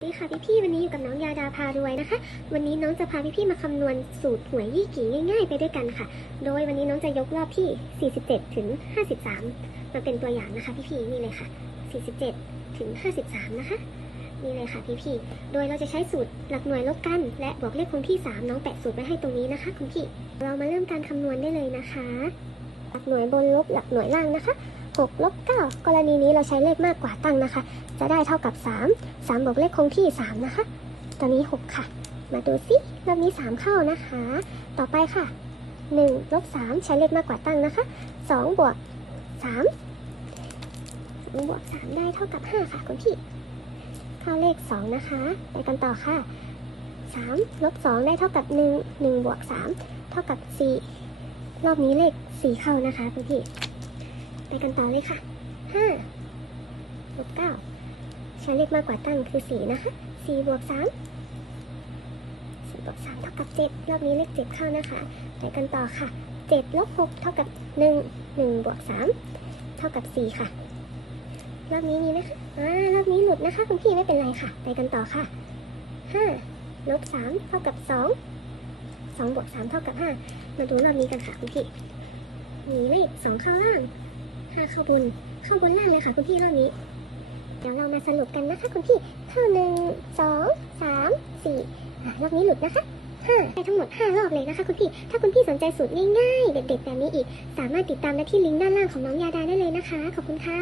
สวัสดีค่ะพี่พี่วันนี้อยู่กับน้องยาดาพารวยนะคะ วันนี้น้องจะพาพี่พี่มาคำนวณสูตรหวยยี่กี่ง่าย ๆ ไปด้วยกันค่ะ โดยวันนี้น้องจะยกรอบที่ 47 ถึง 53 มาเป็นตัวอย่างนะคะพี่พี่นี่เลยค่ะ 47 ถึง 53 นะคะ นี่เลยค่ะพี่พี่โดยเราจะใช้สูตรหลักหน่วยลบกัน และบวกเลขคงที่ 3 น้องแปะสูตรไว้ให้ตรงนี้นะคะคุณพี่ เรามาเริ่มการคำนวณได้เลยนะคะ หลักหน่วยบนลบหลักหน่วยล่างนะคะ 6ลบ9กรณีนี้เราใช้เลขมากกว่าตั้งนะคะ จะได้เท่ากับ 3 3 บวกเลขคงที่ 3 นะคะ ตอนนี้ 6 ค่ะ มาดูซิรอบนี้ 3 เข้านะคะ ต่อไปค่ะ 1 ลบ 3 ใช้เลขมากกว่าตั้งนะคะ 2 บวก3 2บวก 3 ได้เท่ากับ 5 ค่ะคุณพี่ เข้าเลข 2 นะคะ ไปกันต่อค่ะ 3 ลบ 2 ได้เท่ากับ 1 1 บวก 3 เท่ากับ 4 รอบนี้เลข 4 เข้านะคะคุณพี่ ไปกันต่อเลยค่ะ5ลบ9ใช้เลขมากกว่าตั้งคือ4นะคะ4บวก3 4บวก3เท่ากับ7รอบนี้เลข7เข้านะคะไปกันต่อค่ะ7ลบ6เท่ากับ1 1บวก3เท่ากับ4ค่ะ รอบนี้มีไหมคะอ่ารอบนี้หลุดนะคะคุณพี่ไม่เป็นไรค่ะ ไปกันต่อค่ะ5ลบ3เท่ากับ2 2บวก3เท่ากับ5มาดูรอบนี้กันค่ะคุณพี่มีเลข2เข้างล่าง ห้าข้าบน ข้าบนล่างเลยค่ะคุณพี่รอบนี้ เดี๋ยวเรามาสรุปกันนะคะคุณพี่เข้าหนึ่งสองสามสี่รอบนี้หลุดนะคะห้าได้ทั้งหมดห้ารอบเลยนะคะคุณพี่ ถ้าคุณพี่สนใจสูตรง่ายๆ เด็ดๆแบบนี้อีก สามารถติดตามได้ที่ลิงก์ด้านล่างของน้องยาดาได้เลยนะคะ ขอบคุณค่ะ